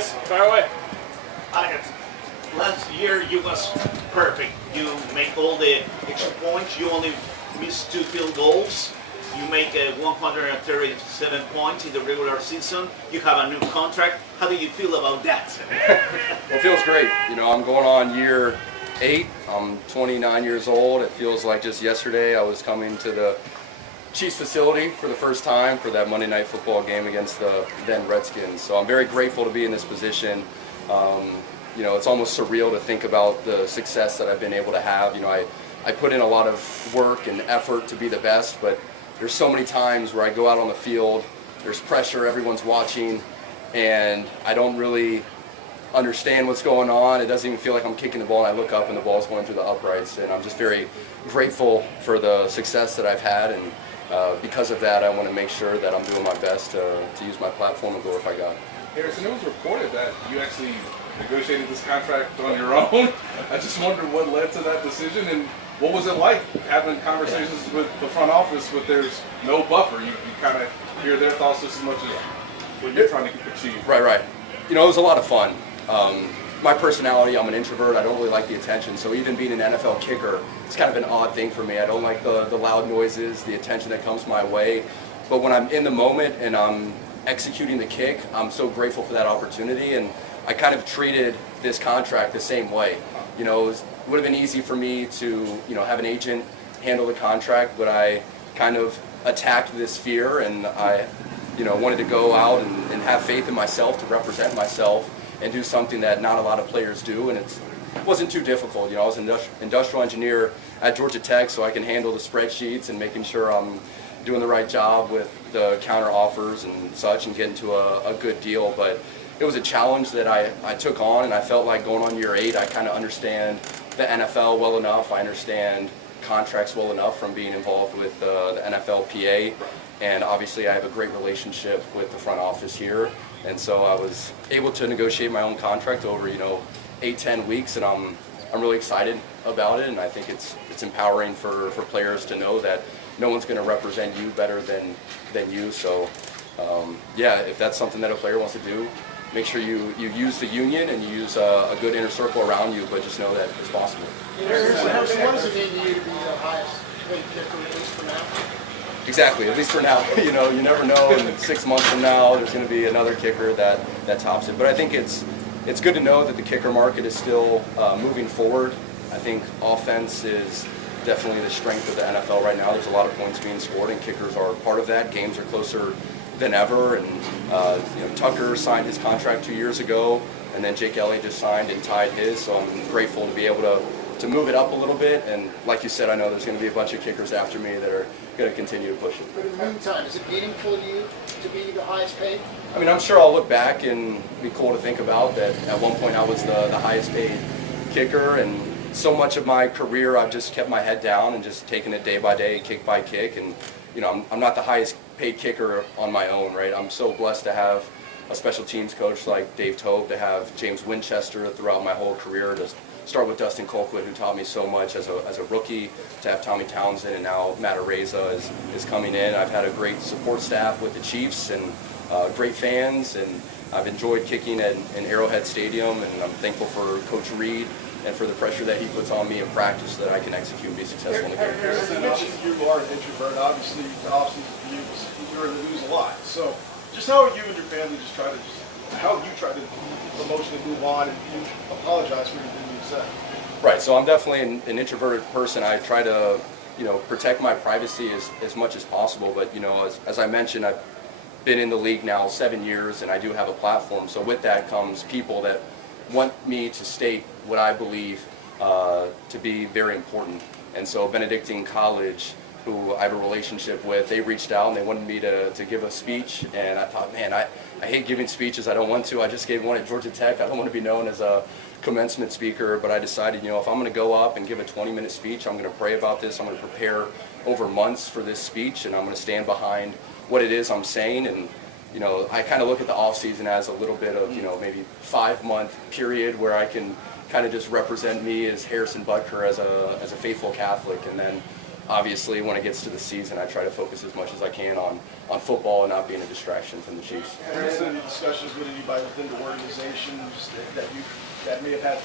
guys. Fire away. Alex, last year you was perfect. You make all the extra points. You only missed 2 field goals. You make 137 points in the regular season. You have a new contract. How do you feel about that? Well, it feels great. You know, I'm going on year 8. I'm 29 years old. It feels like just yesterday I was coming to the Chiefs facility for the first time for that Monday Night Football game against the then Redskins. So I'm very grateful to be in this position. You know, it's almost surreal to think about the success that I've been able to have. You know, I put in a lot of work and effort to be the best, but there's so many times where I go out on the field, there's pressure, everyone's watching, and I don't really understand what's going on. It doesn't even feel like I'm kicking the ball, and I look up and the ball's going through the uprights, and I'm just very grateful for the success that I've had, and because of that, I want to make sure that I'm doing my best to use my platform and glorify God. Harrison, it was reported that you actually negotiated this contract on your own. I just wonder what led to that decision, and what was it like having conversations with the front office with there's no buffer? You kind of hear their thoughts just as much as what you're trying to achieve. Right. You know, it was a lot of fun. My personality, I'm an introvert. I don't really like the attention. So even being an NFL kicker, it's kind of an odd thing for me. I don't like the loud noises, the attention that comes my way. But when I'm in the moment and I'm executing the kick, I'm so grateful for that opportunity. And I kind of treated this contract the same way. You know, it would have been easy for me to, you know, have an agent handle the contract, but I kind of attacked this fear, and I, you know, wanted to go out and have faith in myself to represent myself and do something that not a lot of players do, and it wasn't too difficult. You know, I was an industrial engineer at Georgia Tech, so I can handle the spreadsheets and making sure I'm doing the right job with the counter offers and such and getting to a good deal. But it was a challenge that I took on, and I felt like going on year 8, I kind of understand the NFL well enough. I understand contracts well enough from being involved with the NFLPA, and obviously I have a great relationship with the front office here. And so I was able to negotiate my own contract over, you know, 8-10 weeks, and I'm really excited about it. And I think it's empowering for players to know that no one's going to represent you better than you. So yeah, if that's something that a player wants to do, make sure you use the union and you use a good inner circle around you, but just know that it's possible. Harrison, what does it mean to you to be the highest paid kicker, at least for now? Exactly, at least for now. You know, you never know. In 6 months from now, there's going to be another kicker that tops it. But I think it's good to know that the kicker market is still moving forward. I think offense is definitely the strength of the NFL right now. There's a lot of points being scored, and kickers are part of that. Games are closer than ever, and you know, Tucker signed his contract 2 years ago, and then Jake Elliott just signed and tied his. So I'm grateful to be able to move it up a little bit. And like you said, I know there's going to be a bunch of kickers after me that are going to continue to push it. But in the meantime, is it meaningful to you to be the highest paid? I mean, I'm sure I'll look back and it'd be cool to think about that at one point I was the highest paid kicker, and so much of my career I've just kept my head down and just taken it day by day, kick by kick. And you know, I'm not the highest paid kicker on my own, right? I'm so blessed to have a special teams coach like Dave Tope, to have James Winchester throughout my whole career, to start with Dustin Colquitt, who taught me so much as a rookie, to have Tommy Townsend, and now Matt Araiza is coming in. I've had a great support staff with the Chiefs and great fans, and I've enjoyed kicking in Arrowhead Stadium, and I'm thankful for Coach Reed and for the pressure that he puts on me in practice so that I can execute and be successful in the game. You mentioned you are an introvert. Obviously, the offseason for you was you were in the news a lot. So, just how are you and your family how you try to emotionally move on and you apologize for anything you said? Right. So I'm definitely an introverted person. I try to, you know, protect my privacy as much as possible. But you know, as I mentioned, I've been in the league now 7 years, and I do have a platform. So with that comes people that want me to state what I believe to be very important. And so Benedictine College, who I have a relationship with, they reached out and they wanted me to give a speech, and I thought, man, I hate giving speeches. I don't want to. I just gave one at Georgia Tech. I don't want to be known as a commencement speaker, but I decided, you know, if I'm going to go up and give a 20-minute speech, I'm going to pray about this. I'm going to prepare over months for this speech, and I'm going to stand behind what it is I'm saying. And you know, I kind of look at the off season as a little bit of, you know, maybe 5-month period where I can kind of just represent me as Harrison Butker as a faithful Catholic, and then obviously, when it gets to the season, I try to focus as much as I can on football and not being a distraction from the Chiefs. Have there been any discussions with anybody within the organization that may have had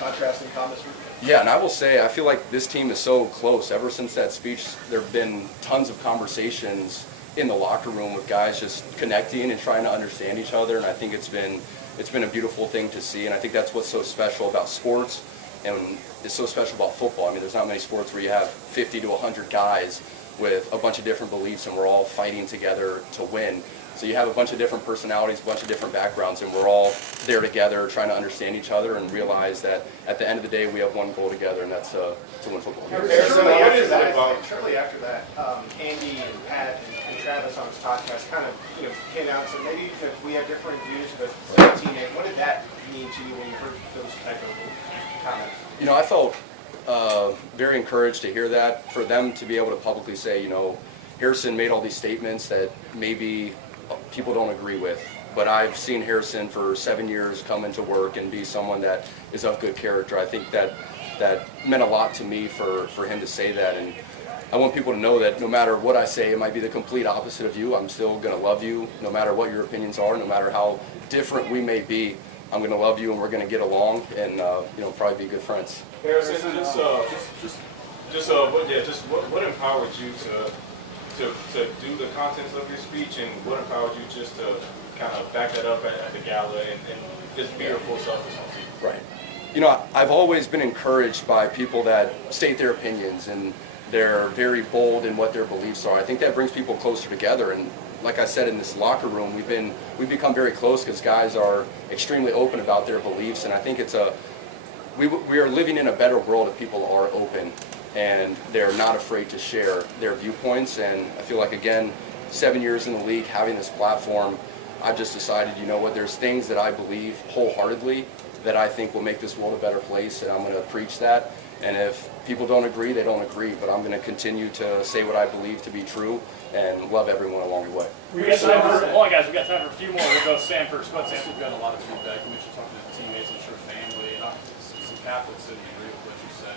contrasting comments with you? Yeah, and I will say, I feel like this team is so close. Ever since that speech, there have been tons of conversations in the locker room with guys just connecting and trying to understand each other, and I think it's been a beautiful thing to see, and I think that's what's so special about sports and it's so special about football. I mean, there's not many sports where you have 50 to 100 guys with a bunch of different beliefs and we're all fighting together to win. So you have a bunch of different personalities, a bunch of different backgrounds, and we're all there together trying to understand each other and realize that at the end of the day we have one goal together, and that's to win football. Shortly after that, Andy and Pat and Travis on his podcast kind of came out and said maybe if we have different views with the teammate. What did that mean to you when you heard those type of comments? I felt very encouraged to hear that, for them to be able to publicly say, Harrison made all these statements that maybe people don't agree with, but I've seen Harrison for 7 years come into work and be someone that is of good character. I think that meant a lot to me for him to say that, and I want people to know that no matter what I say, it might be the complete opposite of you, I'm still going to love you, no matter what your opinions are, no matter how different we may be. I'm going to love you, and we're going to get along, and probably be good friends. Harrison, what empowered you to do the contents of your speech, and what empowered you just to kind of back that up at the gala and just be your full self as well? Right. I've always been encouraged by people that state their opinions, and they're very bold in what their beliefs are. I think that brings people closer together, and like I said, in this locker room, we've become very close because guys are extremely open about their beliefs, and I think we are living in a better world if people are open and they're not afraid to share their viewpoints. And I feel like, again, 7 years in the league, having this platform, I've just decided, there's things that I believe wholeheartedly that I think will make this world a better place, and I'm going to preach that. And if people don't agree, they don't agree, but I'm going to continue to say what I believe to be true and love everyone along the way. We got time for, hold on guys, we got time for a few more. We'll go Sam first. Go ahead, Sam. We've got a lot of feedback. You mentioned talking to the teammates, I'm sure family, and some Catholics didn't agree with what you said.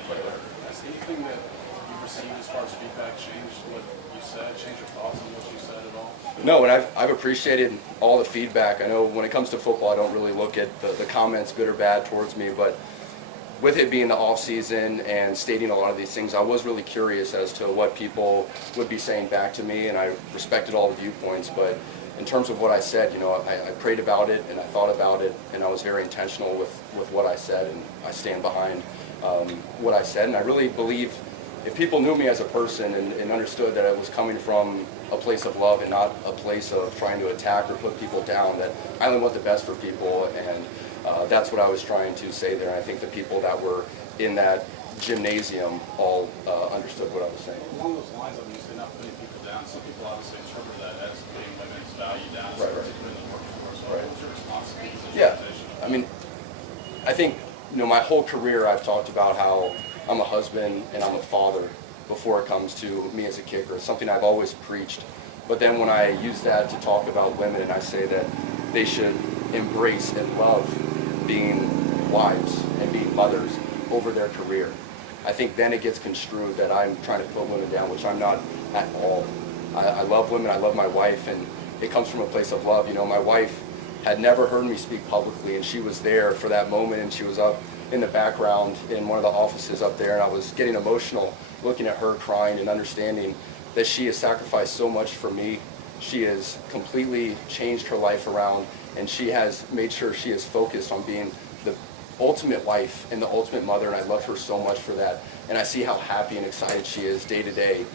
Has anything that you've received as far as feedback changed what you said, changed your thoughts on what you said at all? No, and I've appreciated all the feedback. I know when it comes to football, I don't really look at the comments, good or bad, towards me, but with it being the off season and stating a lot of these things, I was really curious as to what people would be saying back to me, and I respected all the viewpoints. But in terms of what I said, I prayed about it and I thought about it, and I was very intentional with what I said, and I stand behind what I said. And I really believe if people knew me as a person and understood that it was coming from a place of love and not a place of trying to attack or put people down, that I only want the best for people, and that's what I was trying to say there. And I think the people that were in that gymnasium all understood what I was saying. Along those lines, obviously not putting people down, some people obviously interpret that as putting women's value down, particularly in the workforce. What was your response to these interpretations? I mean, I think, my whole career I've talked about how I'm a husband and I'm a father before it comes to me as a kicker. It's something I've always preached. But then when I use that to talk about women, and I say that they should embrace and love being wives and being mothers over their career, I think then it gets construed that I'm trying to put women down, which I'm not at all. I love women, I love my wife, and it comes from a place of love. My wife had never heard me speak publicly, and she was there for that moment, and she was up in the background in one of the offices up there, and I was getting emotional looking at her crying and understanding that she has sacrificed so much for me. She has completely changed her life around, and she has made sure she is focused on being the ultimate wife and the ultimate mother, and I love her so much for that. And I see how happy and excited she is day to day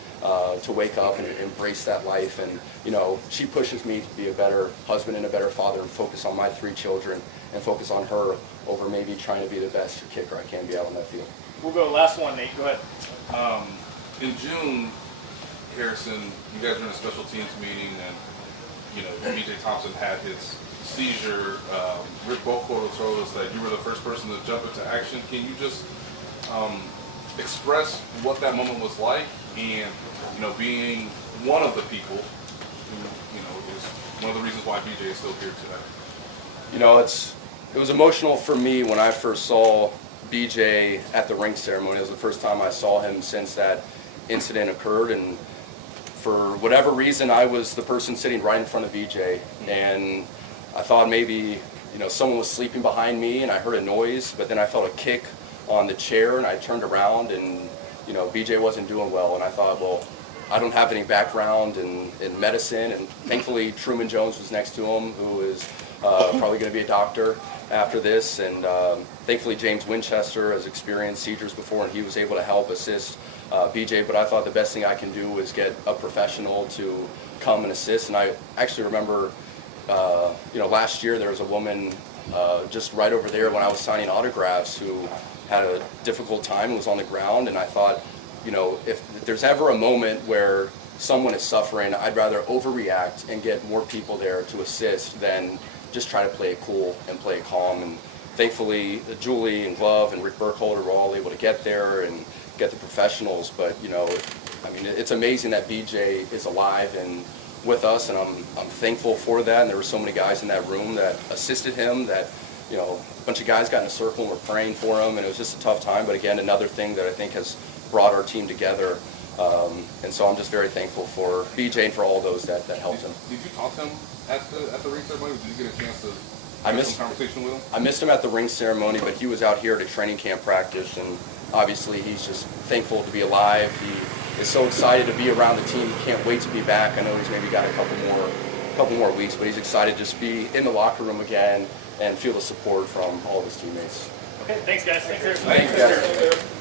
to wake up and embrace that life. And she pushes me to be a better husband and a better father and focus on my 3 children and focus on her over maybe trying to be the best kicker I can be out on that field. We'll go last one, Nate. Go ahead. In June, Harrison, you guys were in a special teams meeting, and B.J. Thompson had his seizure. Rick Boquoto told us that you were the first person to jump into action. Can you just express what that moment was like, and being one of the people who is one of the reasons why B.J. is still here today? It was emotional for me when I first saw BJ at the ring ceremony. It was the first time I saw him since that incident occurred, and for whatever reason, I was the person sitting right in front of BJ, and I thought maybe, you know, someone was sleeping behind me, and I heard a noise, but then I felt a kick on the chair, and I turned around, and, you know, BJ wasn't doing well, and I thought, well, I don't have any background in medicine, and thankfully Truman Jones was next to him, who is probably going to be a doctor after this, and thankfully James Winchester has experienced seizures before, and he was able to help assist BJ, but I thought the best thing I can do was get a professional to come and assist, and I actually remember, you know, last year there was a woman just right over there when I was signing autographs who had a difficult time and was on the ground, and I thought, you know, if there's ever a moment where someone is suffering, I'd rather overreact and get more people there to assist than just try to play it cool and play it calm. And thankfully, Julie and Glove and Rick Burkholder were all able to get there and get the professionals. But, you know, I mean, it's amazing that BJ is alive and with us, and I'm thankful for that. And there were so many guys in that room that assisted him, that, you know, a bunch of guys got in a circle and were praying for him, and it was just a tough time. But again, another thing that I think has brought our team together. And so I'm just very thankful for BJ and for all those that helped him. Did you talk to him at the ring ceremony? Did you get a chance to I have missed some conversation with him? I missed him at the ring ceremony, but he was out here at a training camp practice, and obviously he's just thankful to be alive. He is so excited to be around the team. He can't wait to be back. I know he's maybe got a couple more weeks, but he's excited to just be in the locker room again and feel the support from all of his teammates. Okay, thanks guys. Thanks, Thank you guys.